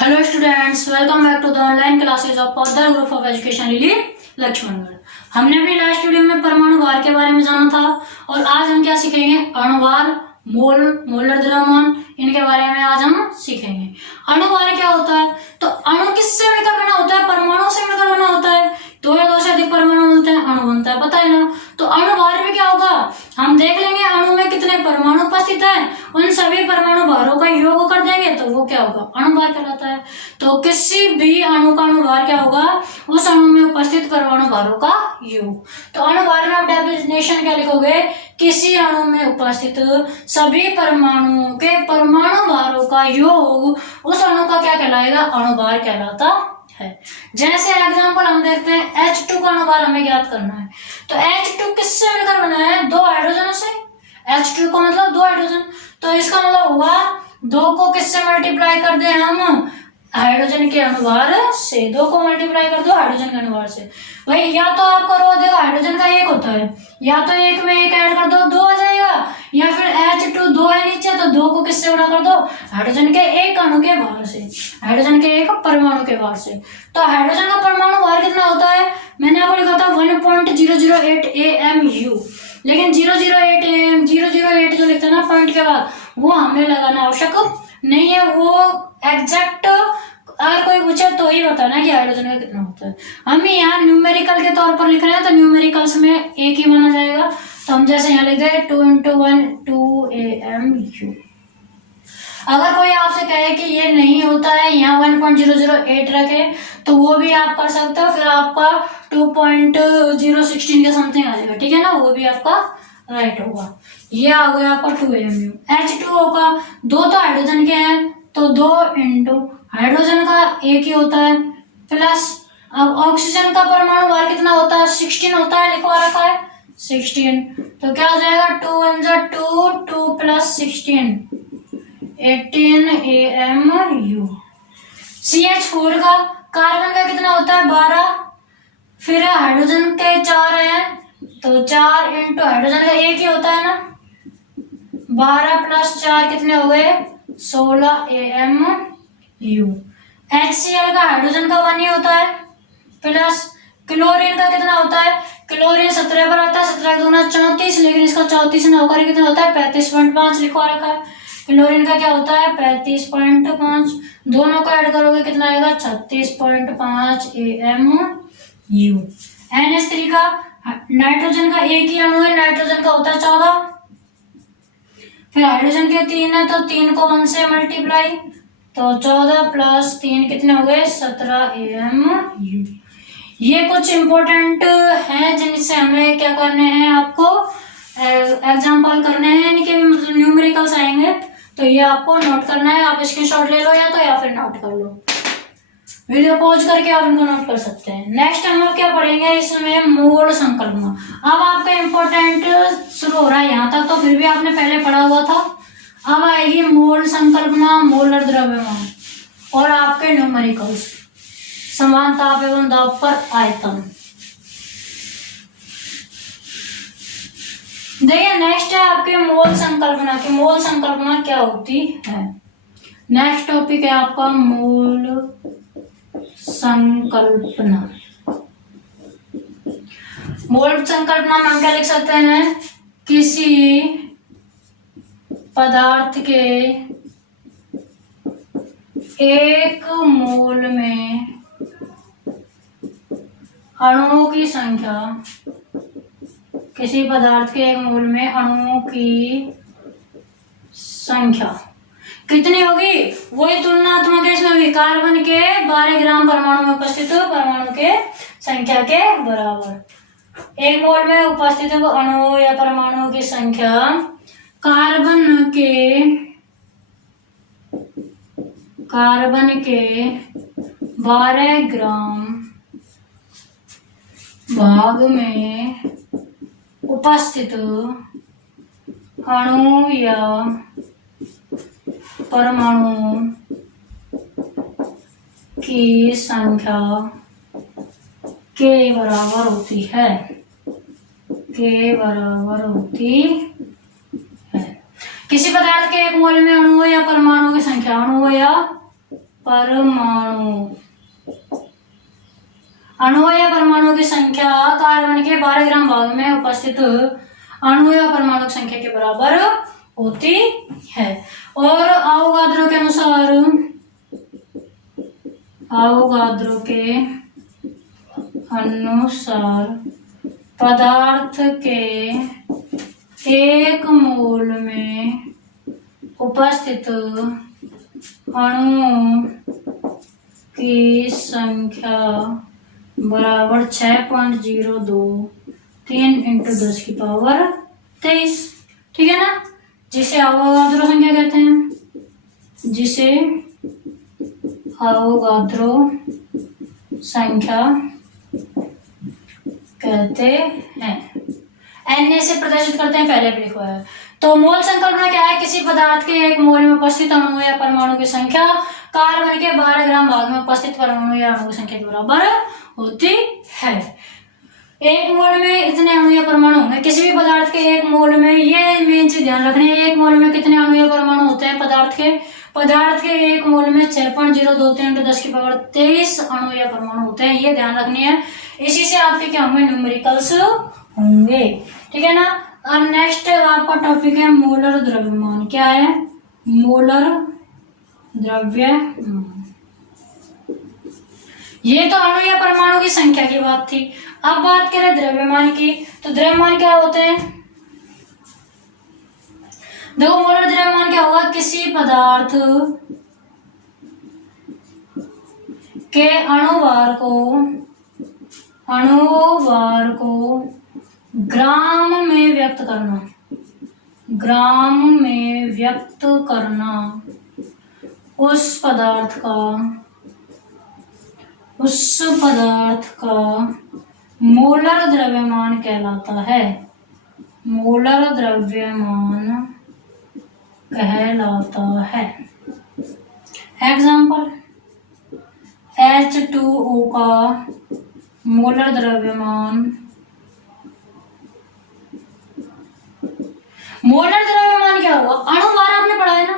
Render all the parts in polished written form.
Hello students, welcome back to the online classes of Podar group of education लिली लक्ष्मणगढ़। हमने अपनी last video में परमाणु भार के बारे में जाना था और आज हम क्या सीखेंगे? अणुभार, मोल, मोलर द्रव्यमान, इनके बारे में आज हम सीखेंगे। अणुभार क्या होता है? तो अणु किससे मिलकर बना होता है? परमाणु से मिलकर बना होता है। दो या दो से अधिक परमाणु मिलते हैं, अणु बनता है, पता है ना। तो अणुभार में क्या होगा, हम देख लेंगे अणु में कितने परमाणु उपस्थित है, उन सभी परमाणु भारों का योग कर देंगे तो वो क्या होगा? अणुभार कहलाता है। तो किसी भी अणु का अणुभार क्या होगा? उस अणु में उपस्थित परमाणु भारों का योग। तो अणुभार में आप डेफिनेशन क्या लिखोगे? किसी अणु में उपस्थित सभी परमाणुओं के परमाणु भारों का योग उस अणु का क्या कहलाएगा? अणुभार कहलाता है। जैसे एग्जांपल हम देखते हैं, H2 का अणुभार हमें ज्ञात करना है। तो H2 किससे मिलकर बना है? दो हाइड्रोजन से। H2 का मतलब दो हाइड्रोजन, तो इसका मतलब हुआ दो को किससे मल्टीप्लाई कर दे हम? हाइड्रोजन के अणुभार से। दो को मल्टीप्लाई कर दो हाइड्रोजन के अणुभार से। भाई या तो आप करो, देखो हाइड्रोजन का एक होता है, या तो एक में एक ऐड कर दो, दो आ जाएगा, या फिर H2 दो है नीचे तो दो को किससे गुणा कर दो? हाइड्रोजन के एक अणु के भार से, हाइड्रोजन के एक परमाणु के भार से। तो हाइड्रोजन का परमाणु भार कितना होता है? मैंने आपको लिखा था 1.008 AMU, लेकिन 008 जो लिखते हैं ना पॉइंट के बाद, वो हमें लगाना आवश्यक नहीं है। वो एग्जैक्ट अगर कोई पूछे तो ही बताना कि हाइड्रोजन का कितना होता है। हम यहाँ न्यूमेरिकल के तौर पर लिख रहे हैं तो न्यूमेरिकल्स में एक ही माना जाएगा। तो हम जैसे यहाँ लिख दे 2 × 1 2 AMU। अगर कोई आपसे कहे कि ये नहीं होता है, यहाँ 1.008 रखे, तो वो भी आप कर सकते हो। फिर आपका 2.016 के समथिंग आ जाएगा, ठीक है ना, वो भी आपका राइट होगा। ये आ गया आपका 2 AMU। H2O का दो तो हाइड्रोजन के हैं, तो 2 × हाइड्रोजन का एक ही होता है प्लस, अब ऑक्सीजन का परमाणु भार कितना होता है? 16 होता है, लिखवा रखा है 16। तो क्या हो जाएगा? 2 × 1 2 2 + 16 18 AMU। CH4 का कार्बन का कितना होता है? 12। फिर हाइड्रोजन के 4 हैं, तो 4 × हाइड्रोजन का एक ही होता है ना, 12 + 4 कितने हो गए? 16 AMU। HCl का हाइड्रोजन का 1 ही होता है प्लस क्लोरीन का कितना होता है? क्लोरीन 17 पर आता है, 17 × 2 = 34, लेकिन इसका 34 न होकर कितना होता है? 35.5 लिखवा रखा है। क्लोरीन का क्या होता है? 35.5। दोनों को ऐड करोगे कितना आएगा? 36.5 AMU। NH3 का नाइट्रोजन का एक ही अणु है, नाइट्रोजन का होता है 14। फिर हाइड्रोजन के 3 है, तो 3 को 1 से मल्टीप्लाई, तो 14 + 3 कितने हो गए? 17 AMU। ये कुछ इंपॉर्टेंट है जिनसे हमें क्या करने हैं, आपको एग्जाम्पल करने हैं, इनके मतलब न्यूमेरिकल्स आएंगे, तो ये आपको नोट करना है। आप स्क्रीनशॉट ले लो या फिर नोट कर लो, वीडियो पॉज करके आप इनको नोट कर सकते हैं। नेक्स्ट हम लोग क्या पढ़ेंगे इसमें? मोल संकल्पना। अब आपका इंपॉर्टेंट शुरू हो रहा है यहाँ तक, तो फिर भी आपने पहले पढ़ा हुआ था। अब आएगी मोल संकल्पना, मोलर द्रव्यमान और आपके न्यूमेरिकल्स, समान ताप एवं दाब पर आयतन। देखिए नेक्स्ट है आपके मोल संकल्पना की। मोल संकल्पना क्या होती है? नेक्स्ट टॉपिक है आपका मोल संकल्पना। मोल संकल्पना में हम क्या लिख सकते हैं? किसी पदार्थ के एक मोल में अणुओं की संख्या, किसी पदार्थ के एक मोल में अणुओं की संख्या कितनी होगी? वही तुलनात्मक है इसमें भी, कार्बन के 12 ग्राम परमाणु में उपस्थित परमाणु के संख्या के बराबर। एक मोल में उपस्थित अणुओं या परमाणुओं की संख्या कार्बन के 12 ग्राम भाग में उपस्थित अणु या परमाणु की संख्या के बराबर होती है, के बराबर होती है। किसी पदार्थ के एक मोल में अणुओं या परमाणुओं की संख्या, अणुओं या परमाणु, अणु या परमाणु की संख्या कार्बन के 12 ग्राम भाग में उपस्थित अणु या परमाणु की संख्या के बराबर होती है। और अवोगाद्रो के अनुसार, अवोगाद्रो के अनुसार पदार्थ के 1 मोल में उपस्थित अणुओं की संख्या बराबर 6.023 × 10⁻23। ठीक है ना, जिसे अवोगाद्रो संख्या कहते हैं, जिसे अवोगाद्रो संख्या कहते हैं। Na से प्रदर्शित करते हैं, पहले भी लिखा है। तो मोल संकल्पना क्या है? किसी पदार्थ के 1 मोल में उपस्थित अणु या परमाणु की संख्या कार्बन के 12 ग्राम भाग में उपस्थित परमाणु या अणु की संख्या के बराबर होती है। 1 मोल में इतने अणु या परमाणु होंगे किसी भी पदार्थ के 1 मोल में। ये मेन चीज ध्यान रखनी है, 1 मोल में कितने अणु या परमाणु होते हैं पदार्थ के 1 मोल में 6.023 × 10⁻23 अणु या परमाणु होते हैं। ये ध्यान रखनी है, इसी से आपके क्या होंगे? न्यूमेरिकल्स होंगे। ठीक है ना। अब नेक्स्ट आपका टॉपिक है मोलर द्रव्यमान। क्या है? मोलर द्रव्यमान। ये तो अणु या परमाणु की संख्या की बात थी। अब बात करें द्रव्यमान की, तो द्रव्यमान क्या होते हैं? देखो, मोलर द्रव्यमान क्या होगा? किसी पदार्थ के अणुभार को ग्राम में व्यक्त करना, ग्राम में व्यक्त करना उस पदार्थ का मोलर द्रव्यमान कहलाता है। मोलर द्रव्यमान कहलाता है। एग्जाम्पल, H2O का मोलर द्रव्यमान, मोलर द्रव्यमान क्या होगा? अणुभार आपने पढ़ा है ना,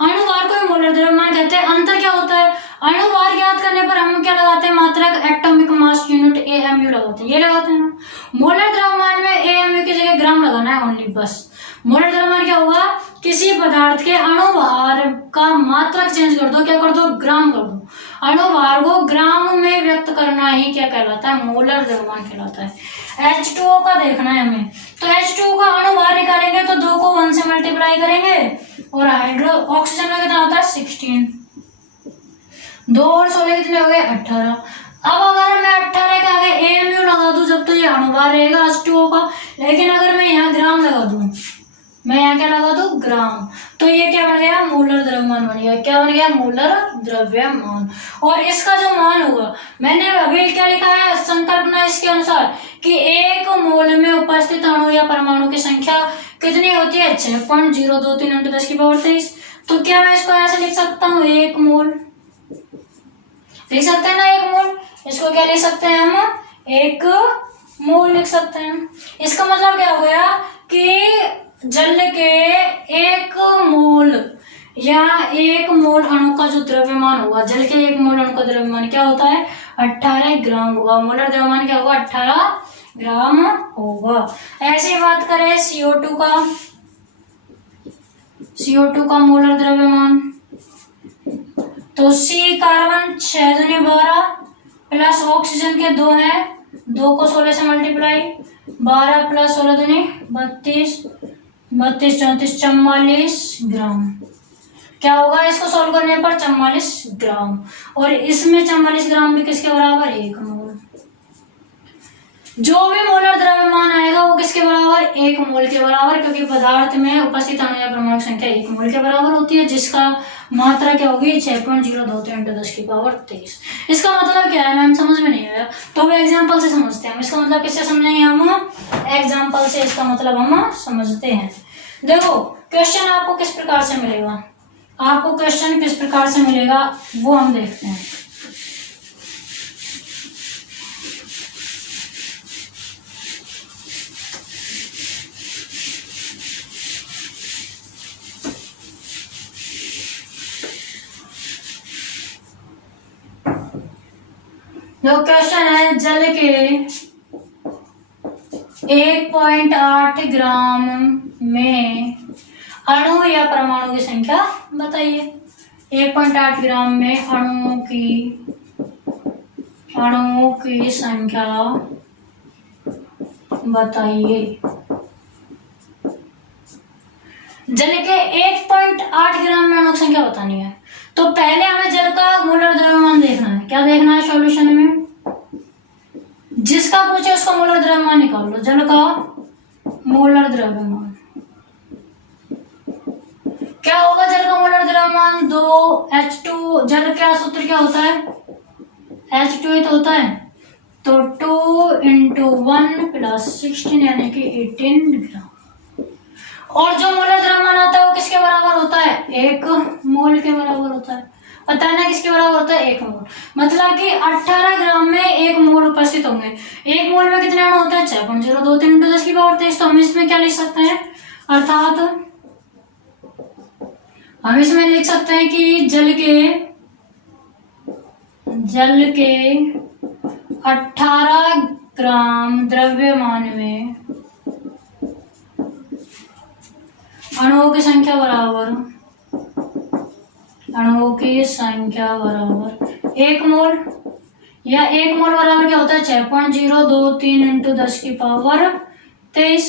अणुभार को मोलर द्रव्यमान कहते हैं। अंतर क्या होता है? अणुभार ज्ञात करने पर हम क्या लगाते हैं? मात्रक, एटॉमिक मास यूनिट, AMU लगाते हैं। ये लगाते हैं ना। मोलर द्रव्यमान में AMU की जगह ग्राम लगाना है ओनली, बस। मोलर द्रव्यमान क्या होगा? किसी पदार्थ के अणुभार का मात्रक चेंज कर दो, क्या कर दो? ग्राम कर दो। अणुभार को ग्राम में व्यक्त करना ही क्या कहलाता है? मोलर द्रव्यमान कहलाता है। H2O का देखना है हमें, तो H2O का अणुभार निकालेंगे तो 2 को 1 से मल्टीप्लाई करेंगे और ऑक्सीजन का कितना होता है? 16। 2 और 16 कितने हो गए? 18। अब अगर मैं 18 के आगे AMU लगा दूं जब तो ये अणुभार रहेगा H2O का, लेकिन अगर मैं यहाँ ग्राम लगा दूं, मैं यहाँ क्या लगा दूं? ग्राम, तो ये क्या बन गया? मोलर द्रव्यमान बन गया। क्या बन गया? मोलर द्रव्यमान। और इसका जो मान होगा, मैंने अभी क्या लिखा है? संकल्पना इसके अनुसार कि 1 मोल में उपस्थित अणु या परमाणु की संख्या कितनी होती है? 6.023 × 10⁻23। तो क्या मैं इसको ऐसे लिख सकता हूँ? 1 मोल लिख सकते हैं ना, 1 मोल। इसको क्या लिख सकते हैं हम? 1 मोल लिख सकते हैं। इसका मतलब क्या हो गया कि जल के 1 मोल या 1 मोल अणु का जो द्रव्यमान होगा, जल के 1 मोल अणु का द्रव्यमान क्या होता है? 18 ग्राम होगा। मोलर द्रव्यमान क्या होगा? 18 ग्राम होगा। ऐसे बात करें CO2 का, CO2 का मोलर द्रव्यमान, तो C कार्बन 6 दूनी 12 प्लस ऑक्सीजन के 2 है, 2 को 16 से मल्टीप्लाई, 12 प्लस 16 दूनी 32, 32 34 44 ग्राम। क्या होगा? इसको सॉल्व करने पर 44 ग्राम, और इसमें 44 ग्राम भी किसके बराबर? 1 मोल। जो भी मोलर द्रव्यमान आएगा वो किसके बराबर? 1 मोल के बराबर, क्योंकि पदार्थ में उपस्थित अणु या परमाणु संख्या 1 मोल के बराबर होती है, जिसका मात्रा क्या होगी? 6.023 × 10⁻23। इसका मतलब क्या है मैम? समझ में नहीं आया तो अब एग्जाम्पल से समझते हैं हम। इसका मतलब किससे समझेंगे हम? एग्जाम्पल से इसका मतलब हम समझते हैं। देखो, क्वेश्चन आपको किस प्रकार से मिलेगा, आपको क्वेश्चन किस प्रकार से मिलेगा वो हम देखते हैं। जो क्वेश्चन है, जल के 1.8 ग्राम में अणु या परमाणु की संख्या बताइए। 1.8 ग्राम में अणुओं की संख्या बताइए। जल के 1.8 ग्राम में अणु की संख्या बतानी है, तो पहले हमें जल का मोलर द्रव्यमान देखना है। क्या देखना है सॉल्यूशन में? जिसका पूछे उसका मोलर द्रव्यमान निकाल लो। जल का मोलर द्रव्यमान क्या होगा? जल का मोलर द्रव्यमान 2H2। जल का सूत्र क्या होता है? H2 तो होता है, तो 2 × 1 + 16 यानी कि 18 ग्राम। और जो मोलर द्रव्यमान आता है वो किसके बराबर होता है? 1 मोल के बराबर होता है। पता है ना किसके बराबर होता है? 1 मोल। मतलब कि 18 ग्राम में 1 मोल उपस्थित होंगे। 1 मोल में कितने अणु होते हैं? 6.023 × 10⁻23। तो हम इसमें क्या लिख सकते हैं? अर्थात हम इसमें लिख सकते हैं कि जल के 18 ग्राम द्रव्यमान में अणुओं की संख्या बराबर 1 मोल। या 1 मोल बराबर क्या होता है? 6.023 × 10⁻23।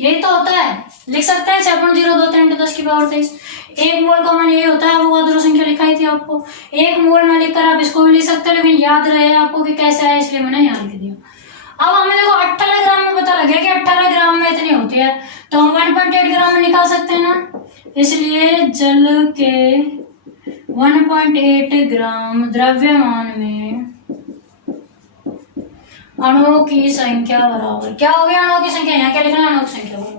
यही तो होता है, लिख सकते हैं 6.023 × 10⁻23। 1 मोल का मान यही होता है। अवोगाद्रो संख्या लिखाई थी आपको। 1 मोल में लिखकर आप इसको भी लिख सकते हैं, लेकिन याद रहे आपको कि कैसे आया, इसलिए मैंने यहाँ लिख दिया। अब हमें देखो 18 ग्राम में पता लग गया कि 18 ग्राम में इतनी होती है, तो हम 1.8 ग्राम में निकाल सकते हैं ना। इसलिए जल के 1.8 ग्राम द्रव्यमान में अणुओं की संख्या बराबर क्या होगी? अणुओं की संख्या यहाँ क्या लिखना है? अणुओं की संख्या बराबर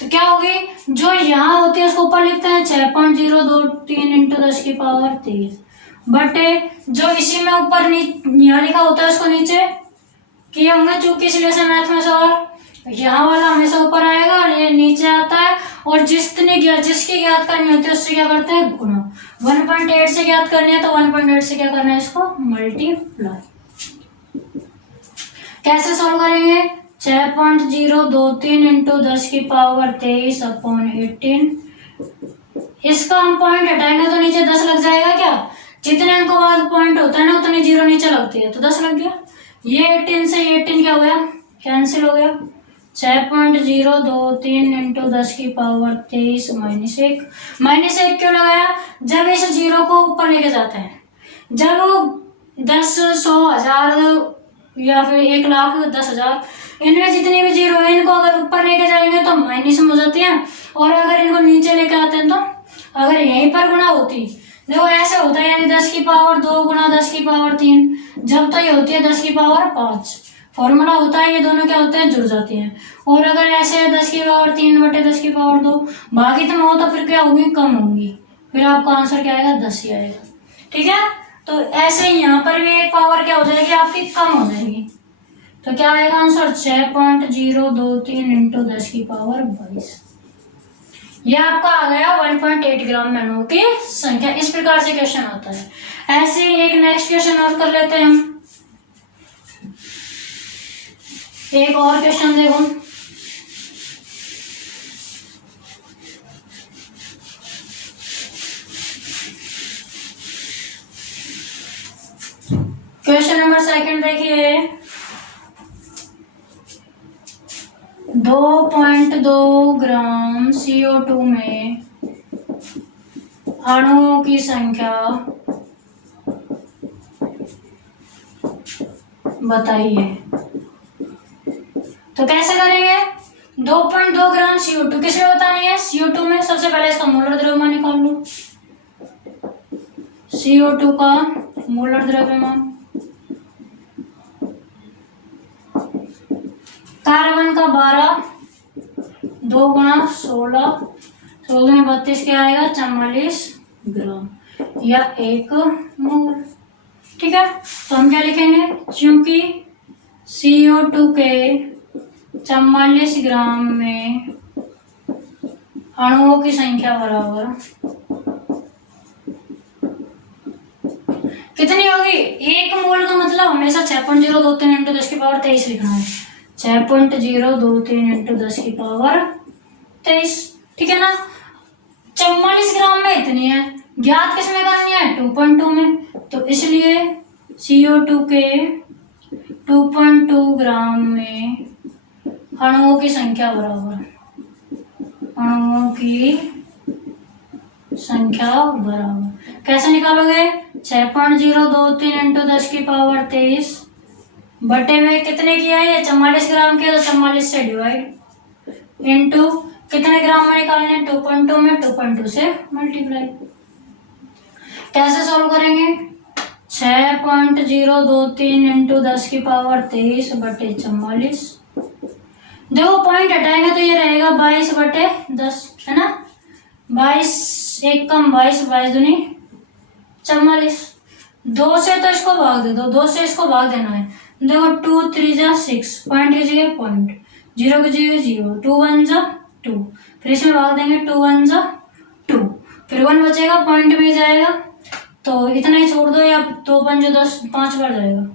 तो क्या होगी? जो यहाँ होती है उसको ऊपर लिखते हैं 6.023 × 10⁻23 बटे जो इसी में ऊपर यहाँ लिखा होता है उसको नीचे किए होंगे, चूंकि इसलिए से मैथ में सवाल यहाँ वाला हमेशा ऊपर आएगा और ये नीचे आता है। और जिसकी ज्ञात करनी होती है उससे क्या करते हैं? गुणा। 1.8 से ज्ञात करनी है तो 1.8 से क्या करना है? इसको मल्टीप्लाई। कैसे सॉल्व करेंगे? 6.023 × 10⁻23/18। इसका हम पॉइंट हटाएंगे तो नीचे 10 लग जाएगा क्या? जितने अंकों बाद पॉइंट होता है ना उतनी जीरो नीचे लगती है, तो 10 लग गया। ये 18 से 18 क्या हो गया? कैंसिल हो गया। 6.023 × 10⁻23 -1 क्यों लगाया? जब इस जीरो को ऊपर लेके जाते हैं, जब 10, 100, 1000 या फिर 1,10,000 इनमें जितनी भी जीरो है इनको अगर ऊपर लेके जाएंगे तो माइनस में हो जाती है, और अगर इनको नीचे लेके आते हैं तो अगर यहीं पर गुणा होती, देखो ऐसे होता है, यानी 10⁻2 × 10⁻3, जब तो ये होती है 10⁻5 फॉर्मूला होता है, ये दोनों क्या होते हैं? जुड़ जाती हैं। और अगर ऐसे 10⁻3 बटे 10⁻2 भागित में हो तो फिर क्या होगी? कम होंगी, फिर आपका आंसर क्या आएगा? 10 ही आएगा। ठीक है, तो ऐसे ही यहाँ पर भी एक पावर क्या हो जाएगी? आपकी कम हो जाएगी। तो क्या आएगा आंसर? 6.023 × 10⁻22। यह आपका आ गया 1.8 ग्राम में अणुओं की संख्या। इस प्रकार से क्वेश्चन होता है। ऐसे ही एक नेक्स्ट क्वेश्चन और कर लेते हैं हम। एक और क्वेश्चन देखो, क्वेश्चन नंबर 2 देखिए। 2.2 ग्राम CO2 में अणुओं की संख्या बताइए। तो कैसे करेंगे? 2.2 ग्राम CO2 किसमें बतानी है? CO2 में। सबसे पहले इसका मोलर द्रव्यमान निकाल लो। CO2 का मोलर द्रव्यमान, कार्बन का 12, 2 × 16, 16 में 32 क्या आएगा? 44 ग्राम या 1 मोल। ठीक है, तो हम क्या लिखेंगे? क्योंकि CO2 के 44 ग्राम में अणुओं की संख्या बराबर कितनी होगी, 1 मोल का मतलब हमेशा 6.023 इंटू 10 की पावर 23 लिखना है। 6.023 इंटू 10 की पावर 23, ठीक है ना। 44 ग्राम में इतनी है, ज्ञात किसमें करनी है, 2.2 में, तो इसलिए CO2 के 2.2 ग्राम में अणुओं की संख्या बराबर, अणुओं की संख्या बराबर कैसे निकालोगे, 6.023 इंटू 10 की पावर 23 बटे में कितने की है, ये 44 ग्राम के, तो 44 से डिवाइड इंटू कितने ग्राम में निकालने, 2.2 में, 2.2 से मल्टीप्लाई। कैसे सॉल्व करेंगे, 6.023 इंटू 10 की पावर 23 बटे 44, देखो पॉइंट हटाएंगे तो ये रहेगा 22 बटे 10, है ना। 22 एक कम 22, 22 दूनी 44, 2 से तो इसको भाग दे दो, 2 से इसको भाग देना है, देखो 2 3 जा 6, पॉइंट की जगह पॉइंट, 0 की जगह 0, 2 1 जा 2, फिर इसमें भाग देंगे 2 1 जा 2, फिर 1 बचेगा, पॉइंट में जाएगा, तो इतना ही छोड़ दो, या 2 5 10, 5 बार जाएगा,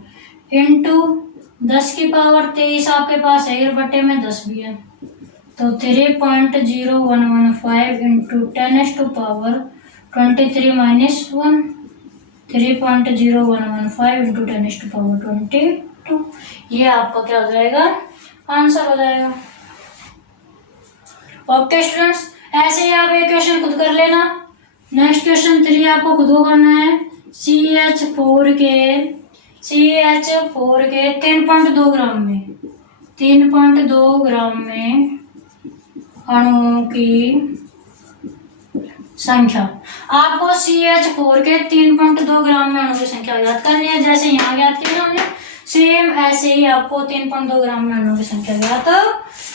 इंटू 10 की पावर 23 आपके पास है, बटे में 10 भी है, तो 3.0115 into 10 to power 23 minus 1, 3.0115 into 10 to power 22, ये आपका क्या हो जाएगा, आंसर हो जाएगा। ओके स्टूडेंट्स, ऐसे ही आप एक क्वेश्चन खुद कर लेना। नेक्स्ट क्वेश्चन 3 आपको खुद को करना है, CH4 के 3.2 ग्राम में, 3.2 ग्राम में अणुओं की संख्या। आपको CH4 के 3.2 ग्राम में अणुओं की संख्या ज्ञात करनी है, जैसे यहाँ ज्ञात की हमने, सेम ऐसे ही आपको 3.2 ग्राम में अणुओं की संख्या ज्ञात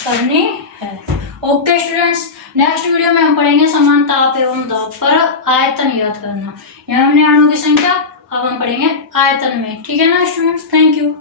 करनी है। ओके स्टूडेंट्स, नेक्स्ट वीडियो में हम पढ़ेंगे समानताप एवं दाब पर आयतन ज्ञात करना। यहाँ हमने अणुओं की संख्या, अब हम पढ़ेंगे आयतन में, ठीक है ना स्टूडेंट्स। Thank you.